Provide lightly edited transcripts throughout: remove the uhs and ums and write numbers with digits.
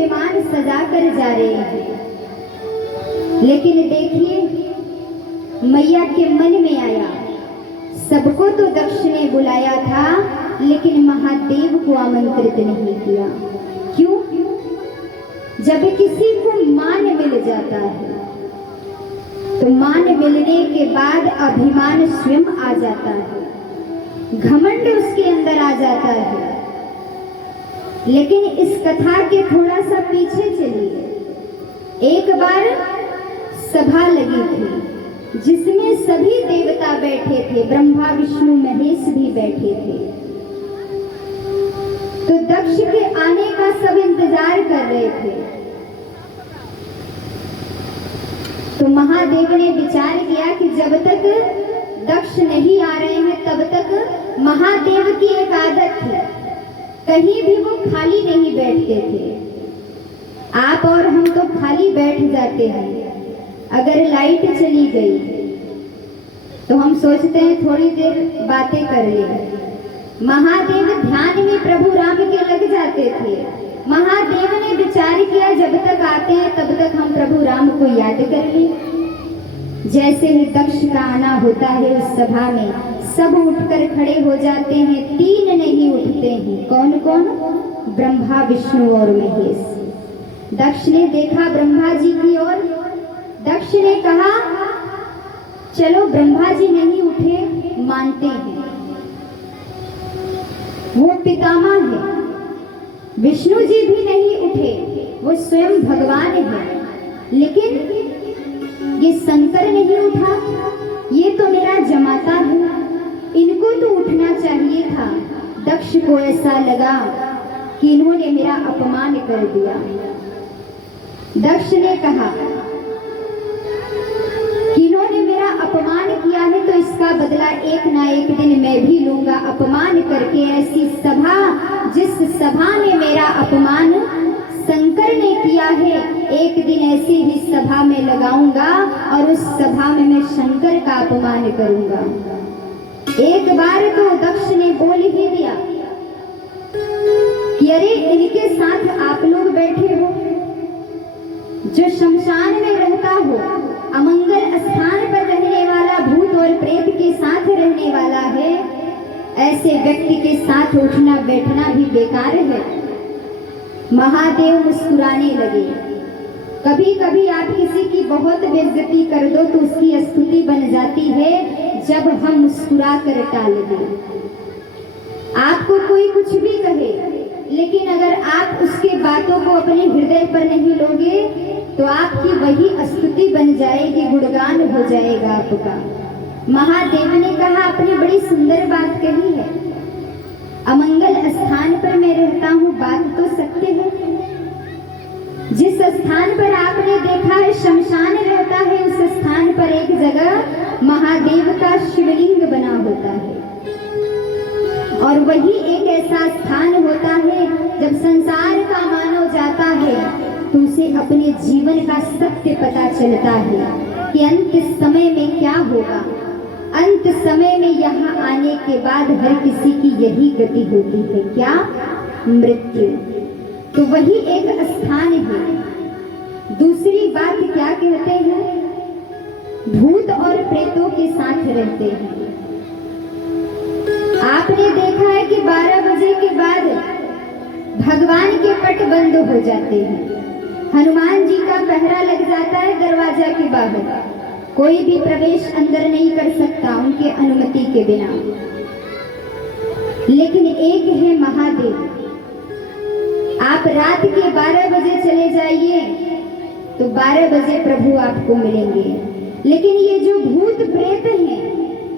विमान सजा कर जा रहे हैं। लेकिन देखिए, मैया के मन में आया, सबको तो दक्ष ने बुलाया था, लेकिन महादेव को आमंत्रित नहीं किया। क्यों? जब किसी को मान मिल जाता है तो मान मिलने के बाद अभिमान स्वयं आ जाता है, घमंड उसके अंदर आ जाता है। लेकिन इस कथा के थोड़ा सा पीछे चलिए। एक बार सभा लगी थी जिसमें सभी देवता बैठे थे, ब्रह्मा विष्णु महेश भी बैठे थे। तो दक्ष के आने का सब इंतजार कर रहे थे। तो महादेव ने विचार किया कि जब तक दक्ष नहीं आ रहे हैं तब तक महादेव की एक आदत थी, कहीं भी वो खाली नहीं बैठते थे। आप और हम तो खाली बैठ जाते हैं। अगर लाइट चली गई तो हम सोचते हैं थोड़ी देर बातें कर ले। महादेव ध्यान में प्रभु राम के लग जाते थे। महादेव ने विचार किया जब तक आते हैं तब तक हम प्रभु राम को याद कर लें। जैसे ही दक्ष का आना होता है उस सभा में सब उठकर खड़े हो जाते हैं, तीन नहीं उठते हैं। कौन कौन? ब्रह्मा विष्णु और महेश। दक्ष ने देखा ब्रह्मा जी की ओर। दक्ष ने कहा चलो ब्रह्मा जी नहीं उठे, मानते हैं वो पितामह है। विष्णु जी भी नहीं उठे, वो स्वयं भगवान है। लेकिन ये शंकर नहीं उठा, ये तो मेरा जमाता है, इनको तो उठना चाहिए था। दक्ष को ऐसा लगा कि इन्होंने मेरा अपमान कर दिया। दक्ष ने कहा कि इन्होंने मेरा अपमान किया है तो इसका बदला एक ना एक दिन मैं भी लूंगा। अपमान करके ऐसी सभा, जिस सभा में मेरा अपमान शंकर ने किया है, एक दिन ऐसी ही सभा में लगाऊंगा और उस सभा में मैं शंकर का अपमान करूंगा। एक बार तो दक्ष ने बोल ही दिया कि अरे इनके साथ आप लोग बैठे हो, जो शमशान में रहता हो, अमंगल स्थान पर रहने वाला, भूत और प्रेत के साथ रहने वाला है, ऐसे व्यक्ति के साथ उठना बैठना भी बेकार है। महादेव मुस्कुराने लगे। कभी कभी आप किसी की बहुत बेइज्जती कर दो तो उसकी स्तुति बन जाती है जब हम मुस्कुरा कर टाल दें। आपको कोई कुछ भी कहे, लेकिन अगर आप उसके बातों को अपने हृदय पर नहीं लोगे तो आपकी वही स्तुति बन जाएगी, गुणगान हो जाएगा आपका। महादेव ने कहा आपने बड़ी सुंदर बात कही है, अमंगल स्थान पर मैं रहता हूँ, बात तो सत्य है। जिस स्थान पर आपने देखा है शमशान रहता है, उस स्थान पर एक जगह महादेव का शिवलिंग बना होता है। और वही एक ऐसा स्थान होता है जब संसार का मानव जाता है तो उसे अपने जीवन का सत्य पता चलता है कि अंत समय में क्या होगा। अंत समय में यहाँ आने के बाद हर किसी की यही गति होती है, क्या? मृत्यु। तो वही एक स्थान है। दूसरी बात क्या कहते हैं? भूत और प्रेतों के साथ रहते हैं। आपने देखा है कि 12 बजे के बाद भगवान के पट बंद हो जाते हैं, हनुमान जी का पहरा लग जाता है दरवाजा के बाहर, कोई भी प्रवेश अंदर नहीं कर सकता उनके अनुमति के बिना। लेकिन एक है महादेव, आप रात के 12 बजे चले जाइए तो 12 बजे प्रभु आपको मिलेंगे। लेकिन ये जो भूत प्रेत हैं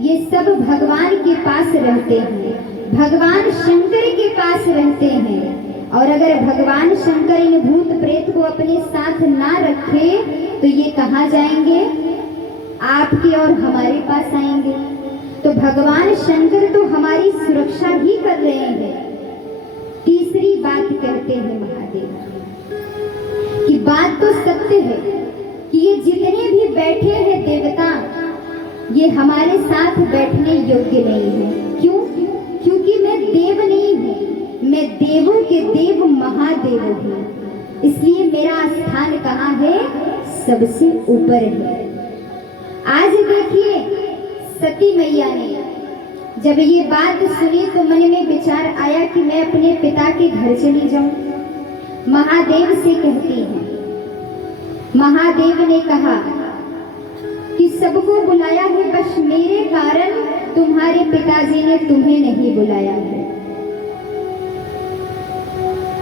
ये सब भगवान के पास रहते हैं, भगवान शंकर के पास रहते हैं। और अगर भगवान शंकर इन भूत प्रेत को अपने साथ ना रखे तो ये कहाँ जाएंगे? आपके और हमारे पास आएंगे। तो भगवान शंकर तो हमारी सुरक्षा ही कर रहे हैं। तीसरी बात कहते हैं महादेव कि बात तो सत्य है कि ये जितने भी बैठे हैं देवता, ये हमारे साथ बैठने योग्य नहीं है। क्यों? क्योंकि मैं देव नहीं हूँ, मैं देवों के देव महादेव हूँ। इसलिए मेरा स्थान कहाँ है? सबसे ऊपर है। आज देखिए, सती मैया ने जब ये बात सुनी तो मन में विचार आया कि मैं अपने पिता के घर चली जाऊं। महादेव से कहती है। महादेव ने कहा कि सबको बुलाया है, बस मेरे कारण तुम्हारे पिताजी ने तुम्हें नहीं बुलाया है।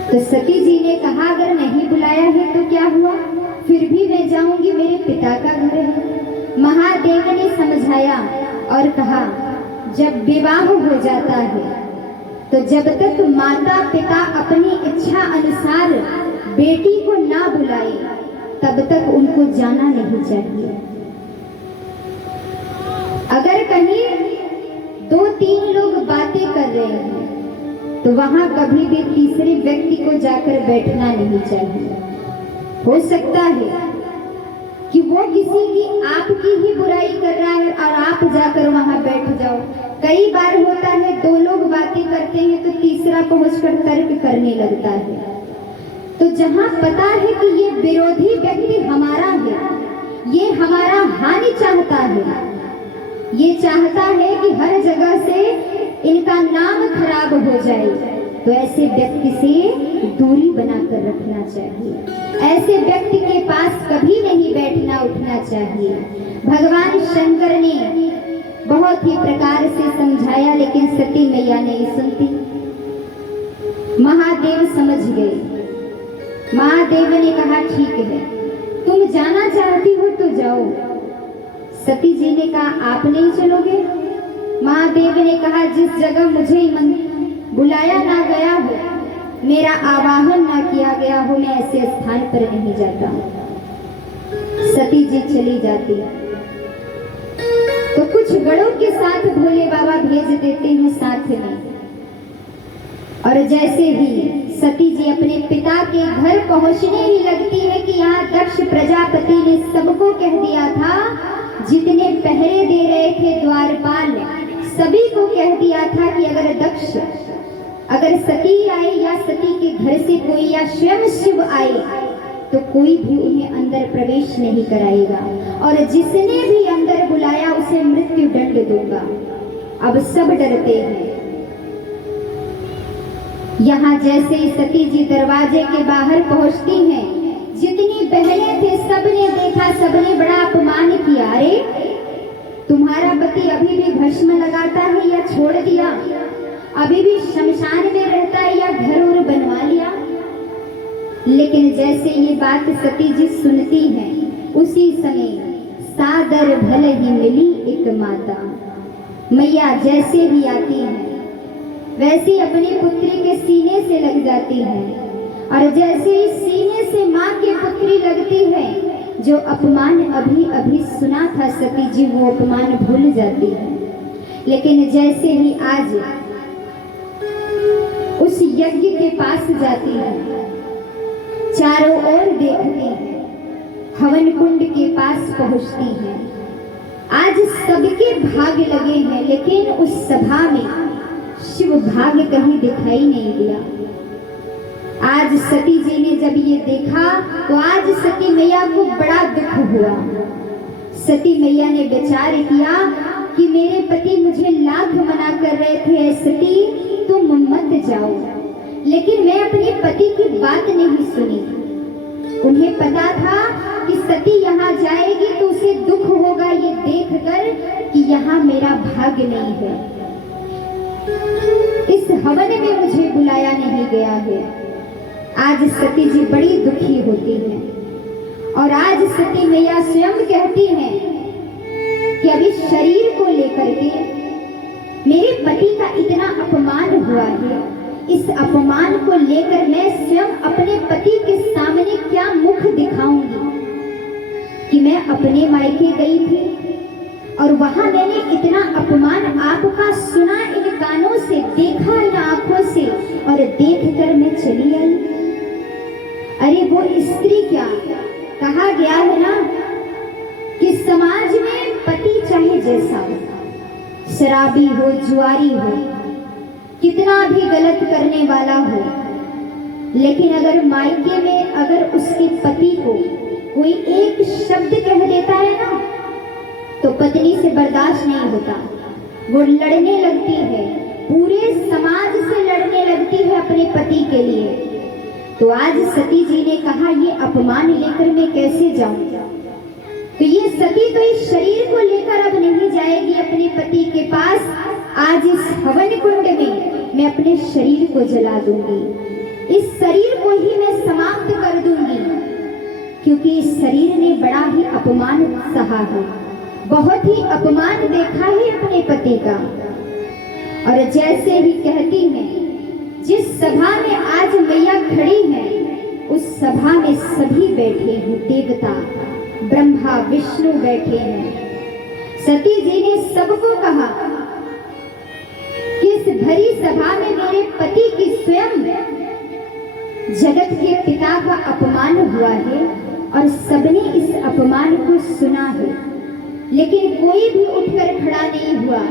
तो सती जी ने कहा अगर नहीं बुलाया है तो क्या हुआ, फिर भी मैं जाऊंगी, मेरे पिता का घर है। महादेव ने समझाया और कहा जब विवाह हो जाता है तो जब तक माता पिता अपनी इच्छा अनुसार बेटी को ना बुलाए तब तक उनको जाना नहीं चाहिए। अगर कहीं 2-3 लोग बातें कर रहे हैं तो वहां कभी भी तीसरे व्यक्ति को जाकर बैठना नहीं चाहिए। हो सकता है कि वो किसी की आपकी ही बुराई कर रहा है और आप जाकर वहां बैठ जाओ। कई बार होता है 2 लोग बातें करते हैं तो तीसरा पहुंचकर तर्क करने लगता है। तो जहां पता है कि ये विरोधी व्यक्ति हमारा है, ये हमारा हानि चाहता है, ये चाहता है कि हर जगह से इनका नाम खराब हो जाए, तो ऐसे व्यक्ति से दूरी बनाकर रखना चाहिए। ऐसे व्यक्ति के पास कभी नहीं बैठना उठना चाहिए। भगवान शंकर ने बहुत ही प्रकार से समझाया, लेकिन सती मैया नहीं सुनती। महादेव समझ गए। महादेव ने कहा ठीक है, तुम जाना चाहती हो तो जाओ। सती जी ने कहा आप नहीं चलोगे? महादेव ने कहा जिस जगह मुझे बुलाया ना गया हो, मेरा आवाहन ना किया गया हो, मैं ऐसे स्थान पर नहीं जाता। सती जी चली जाती तो कुछ गणों के साथ भोले बाबा भेज देते हैं साथ में। और जैसे ही सती जी अपने पिता के घर पहुंचने ही लगती है कि यहाँ दक्ष प्रजापति ने सबको कह दिया था, जितने पहरे दे रहे थे द्वारपाल, सभी को कह दिया था कि अगर सती आए या सती के घर से कोई या स्वयं शिव आए तो कोई भी उन्हें अंदर प्रवेश नहीं कराएगा, और जिसने भी अंदर बुलाया उसे मृत्यु दंड दूंगा। अब सब डरते हैं। यहाँ जैसे ही सती जी दरवाजे के बाहर पहुंचती हैं, जितनी बहनें थे सबने देखा, सबने बड़ा अपमान किया। अरे तुम्हारा पति अभी भी भस्म लगाता है या छोड़ दिया, अभी भी शमशान में रहता है या घर और बनवा लिया। लेकिन जैसे ये बात सती जी सुनती हैं, उसी समय सादर भले ही मिली एक माता। मैया जैसे ही आती है वैसे ही अपनी पुत्री के सीने से लग जाती है, और जैसे ही सीने से माँ की पुत्री लगती है, जो अपमान अभी अभी सुना था सती जी वो अपमान भूल जाती है। लेकिन जैसे ही आज उस यज्ञ के पास जाती है, चारों ओर देखती है, हवन कुंड के पास पहुंचती है। आज सबके भाग लगे हैं, लेकिन उस सभा में शिव भाग कहीं दिखाई नहीं दिया। आज सती जी ने जब ये देखा तो आज सती मैया को बड़ा दुख हुआ। सती मैया ने विचार किया कि मेरे पति मुझे लाख मना कर रहे थे, सती तुम मत जाओ, लेकिन मैं अपने पति की बात नहीं सुनी। उन्हें पता था कि सती यहाँ जाएगी तो उसे दुख होगा ये देखकर कि यहाँ मेरा भाग्य नहीं है, इस हवन में मुझे बुलाया नहीं गया है। आज सती जी बड़ी दुखी होती हैं, और आज सती मैया स्वयं कहती हैं कि अभी शरीर को लेकर के मेरे पति का इतना अपमान हुआ है, इस अपमान को लेकर मैं स्वयं अपने पति के सामने क्या मुख दिखाऊंगी कि मैं अपने मायके गई थी और वहां मैंने इतना अपमान आपका सुना इन कानों से, देखा इन आंखों से, और देखकर मैं चली आई। अरे वो स्त्री क्या, कहा गया है ना कि समाज में पति चाहे जैसा हो, शराबी हो, जुआरी हो, कितना भी गलत करने वाला हो, लेकिन अगर मायके में अगर उसके पति को कोई एक शब्द कह देता है ना, तो पत्नी से बर्दाश्त नहीं होता, वो लड़ने लगती है, पूरे समाज से लड़ने लगती है अपने पति के लिए। तो आज सती जी ने कहा ये अपमान लेकर मैं कैसे जाऊं? तो ये सती तो इस शरीर को लेकर अब नहीं जाएगी अपने पति के पास। आज इस हवन कुंड में मैं अपने शरीर को जला दूंगी, इस शरीर को ही मैं समाप्त कर दूंगी, क्योंकि इस शरीर ने बड़ा ही अपमान सहा है, बहुत ही अपमान देखा है अपने पति का। और जैसे ही कहती हैं, जिस सभा में आज मैया खड़ी है उस सभा में सभी बैठे हैं, देवता ब्रह्मा विष्णु बैठे हैं। सती जी ने सबको कहा कि इस भरी सभा में मेरे पति की स्वयं जगत के पिता का अपमान हुआ है और सबने इस अपमान को सुना है, लेकिन कोई भी उठकर खड़ा नहीं हुआ,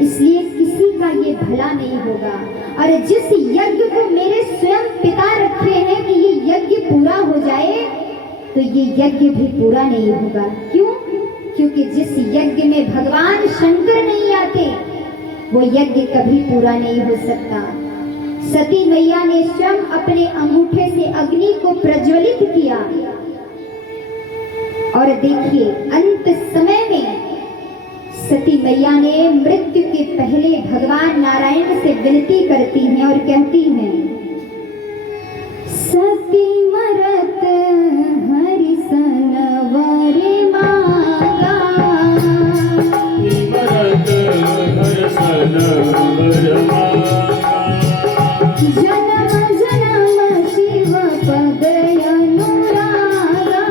इसलिए किसी का ये भला नहीं होगा। और जिस यज्ञ को मेरे स्वयं पिता रखे हैं कि ये यज्ञ पूरा हो जाए, तो ये यज्ञ भी पूरा नहीं होगा। क्यों? क्योंकि जिस यज्ञ में भगवान शंकर नहीं आते वो यज्ञ कभी पूरा नहीं हो सकता। सती मैया ने स्वयं अपने अंगूठे से अग्नि को प्रज्वलित किया और देखिए अंत समय में सती मैया ने मृत्यु के पहले भगवान नारायण से विनती करती हैं और कहती हैं, सती मरत हरि सन वरे मांगा, मरत हरि सन वर मांगा, जन्म जन्म शिव पद अनुरागा,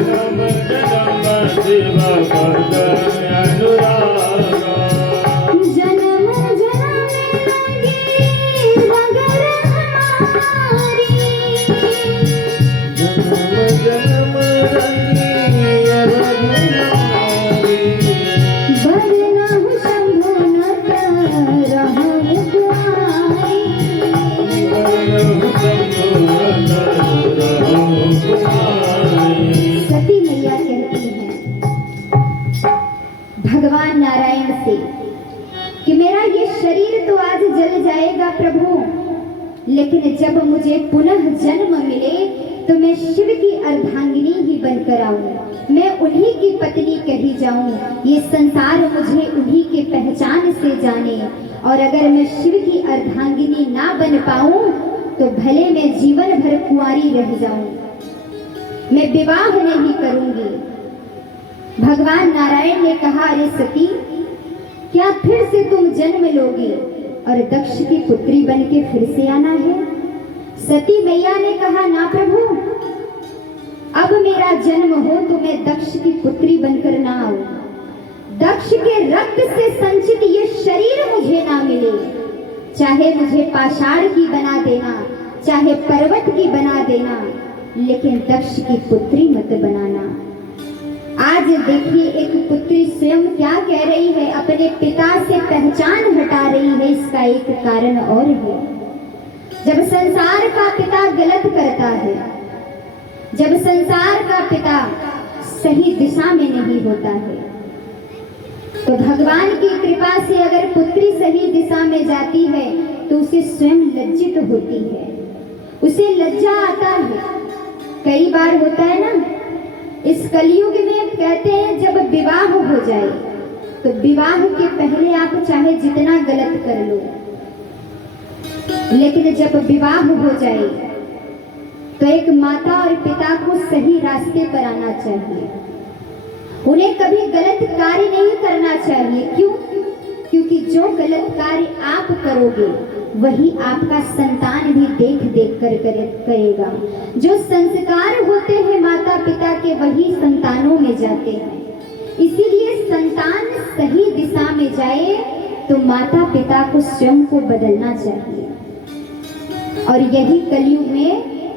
जन्म जन्म शिव पद अनुरागा, जन्म जन्म लगे मगर हमारी, जन्म जन्म लगे बरनहु शंभु नत रहु कुमारी, बरनहु शंभु नत रहु कुमारी। सती मैया कहती हैं भगवान नारायण से कि मेरा ये शरीर तो आज जल जाएगा प्रभु, लेकिन जब मुझे पुनः जन्म मिले तो मैं शिव की अर्धांगिनी ही बनकर आऊं, मैं उन्हीं की पत्नी कही जाऊं, ये संसार मुझे उन्हीं के पहचान से जाने। और अगर मैं शिव की अर्धांगिनी ना बन पाऊं तो भले मैं जीवन भर कुंवारी रह जाऊं, मैं विवाह नहीं करूंगी। भगवान नारायण ने कहा, अरे सती, क्या फिर से तुम जन्म लोगी और दक्ष की पुत्री बन के फिर से आना है? सती मैया ने कहा, ना प्रभु, अब मेरा जन्म हो तो मैं दक्ष की पुत्री बनकर ना आऊं, दक्ष के रक्त से संचित ये शरीर मुझे ना मिले, चाहे मुझे पाषाण की बना देना, चाहे पर्वत की बना देना, लेकिन दक्ष की पुत्री मत बनाना। आज देखिए एक पुत्री स्वयं क्या कह रही है, अपने पिता से पहचान हटा रही है। इसका एक कारण और है, जब संसार का पिता गलत करता है, जब संसार का पिता सही दिशा में नहीं होता है, तो भगवान की कृपा से अगर पुत्री सही दिशा में जाती है तो उसे स्वयं लज्जित होती है, उसे लज्जा आता है। कई बार होता है ना, इस कलयुग में कहते हैं जब विवाह हो जाए तो विवाह के पहले आप चाहे जितना गलत कर लो, लेकिन जब विवाह हो जाए तो एक माता और पिता को सही रास्ते पर आना चाहिए, उन्हें कभी गलत कार्य नहीं करना चाहिए। क्यों? क्योंकि जो गलत कार्य आप करोगे वही आपका संतान भी देख देख कर करेगा। जो संस्कार होते हैं माता पिता के वही संतानों में जाते हैं। इसीलिए संतान सही दिशा में जाए तो माता पिता को स्वयं को बदलना चाहिए, और यही कलयुग में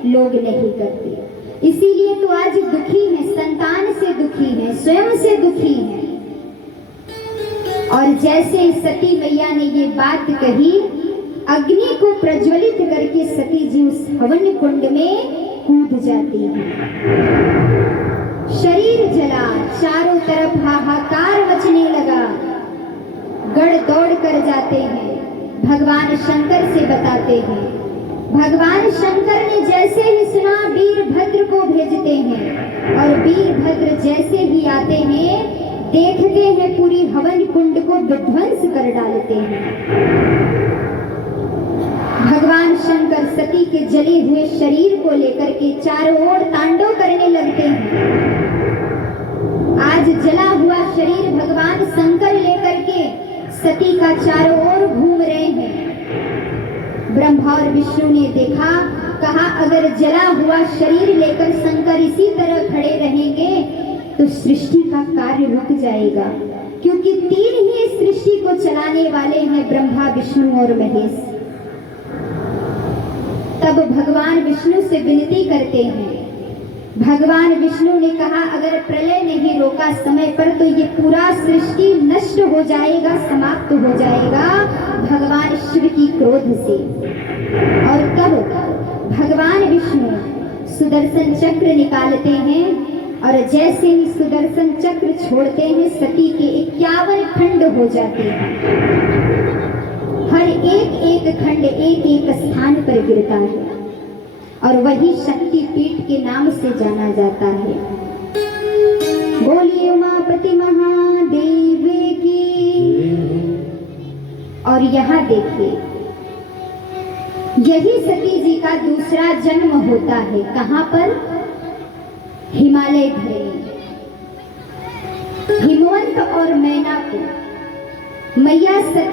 लोग नहीं करते। इसीलिए तो आज दुखी हैं, संतान से दुखी हैं, स्वयं से दुखी हैं। और जैसे सती मैया ने ये बात कही, अग्नि को प्रज्वलित करके सती जी उस हवन कुंड में कूद जाती है। शरीर जला, चारों तरफ हाहाकार मचने लगा। गढ़ दौड़ कर जाते हैं, भगवान शंकर से बताते हैं। भगवान शंकर ने जैसे ही सुना वीरभद्र को भेजते हैं और वीरभद्र जैसे ही आते हैं देखते हैं पूरी हवन कुंड को विध्वंस कर डालते हैं। भगवान शंकर सती के जले हुए शरीर को लेकर के चारों ओर तांडव करने लगते हैं। आज जला हुआ शरीर भगवान शंकर लेकर के सती का चारों ओर घूम रहे हैं। ब्रह्मा और विष्णु ने देखा, कहा अगर जला हुआ शरीर लेकर शंकर इसी तरह खड़े रहेंगे तो सृष्टि का कार्य रुक जाएगा, क्योंकि तीन ही सृष्टि को चलाने वाले हैं, ब्रह्मा विष्णु और महेश। तब भगवान विष्णु से विनती करते हैं। भगवान विष्णु ने कहा अगर प्रलय नहीं रोका समय पर तो ये पूरा सृष्टि नष्ट हो जाएगा, समाप्त हो जाएगा भगवान शिव की क्रोध से। और तब भगवान विष्णु सुदर्शन चक्र निकालते हैं और जैसे ही सुदर्शन चक्र छोड़ते हैं सती के 51 खंड हो जाते हैं। हर एक खंड एक स्थान पर गिरता है और वही शक्ति पीठ के नाम से जाना जाता है। बोलिए उमापति महादेव की। और यहाँ देखिए, यही सती जी का दूसरा जन्म होता है। कहाँ पर? हिमालय घरे। हिमवंत और मैना को मैया सती